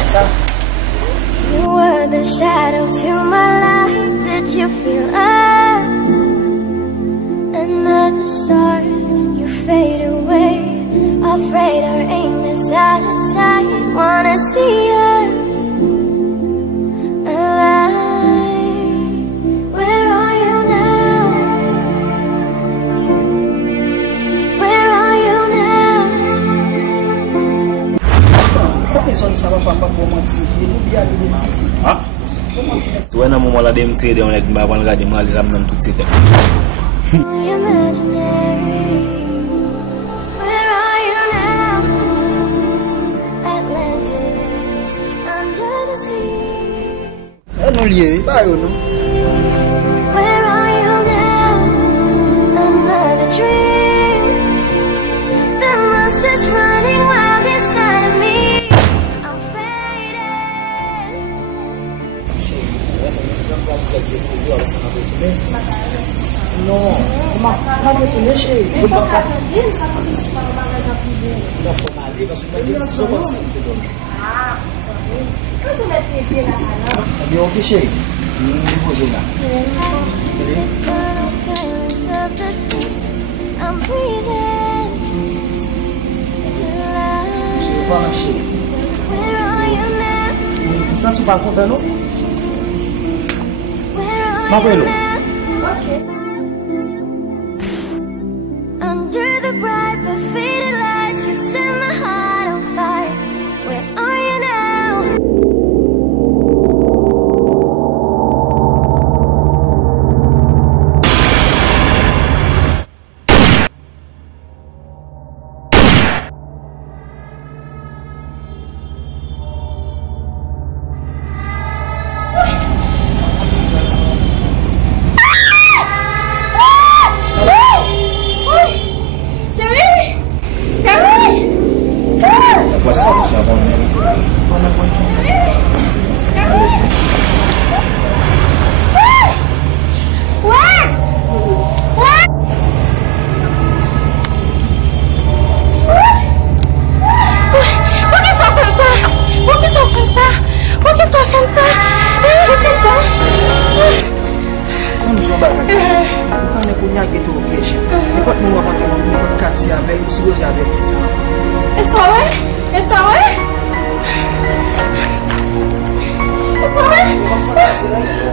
You were the shadow to my light. Did you feel us? Another star, you fade away. Afraid our aim is out of sight. Wanna see us alive. Where are you now? Where are you now? Tu vois, dans moment là, des petits, on est pas mal regarder, moi, les amis, dans tout de suite. Non lié, pas non. Where are you now? Another dream. The monster's running wild inside of me. I'm faded. Non, comment tu l'es chez? Je peux pas attendre, ça participe à la barrage à privé. Non, faut aller parce que tu as dit souvent ça. Ah, quand tu mets tes pieds là, alors. Bien ok chez. Eternal silence of the sea. I'm breathing. Je vais marcher. Where are you now? Ça tu passes contre nous? Where are M'appelle. you now? Under the bright but faded lights, you set my heart on fire. Where are you now? It's alright?